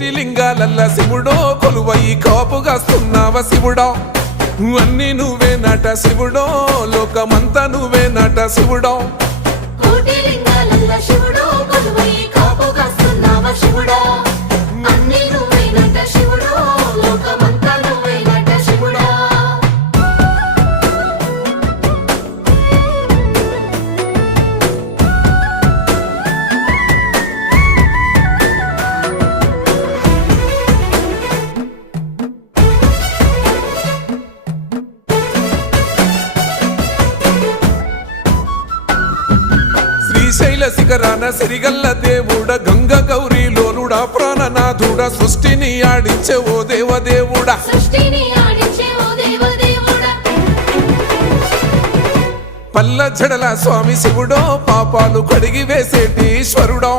కోటి లింగాలల్ల శివుడో కొలువయి కాపుగాస్తున్నావ శివుడా అన్ని నువ్వే నట శివుడో లోకమంతా నువ్వే నట శివుడో కోటి లింగాలల్ల శివుడో కొలువయి కాపుగాస్తున్నావ శివుడా అన్ని నువ్వే నట శివుడో లోకమంతా నువ్వే నట శివుడా శ్రీశైల శిఖరాన సిరిగల్ల దేవుడ గంగ గౌరీ లోలుడా ప్రాణనాథుడా సృష్టిని ఆడించే ఓ దేవదేవుడా సృష్టిని ఆడించే ఓ దేవదేవుడా పల్ల జడల స్వామి శివుడో పాపాలు కడిగి వేసేటి ఈశ్వరుడో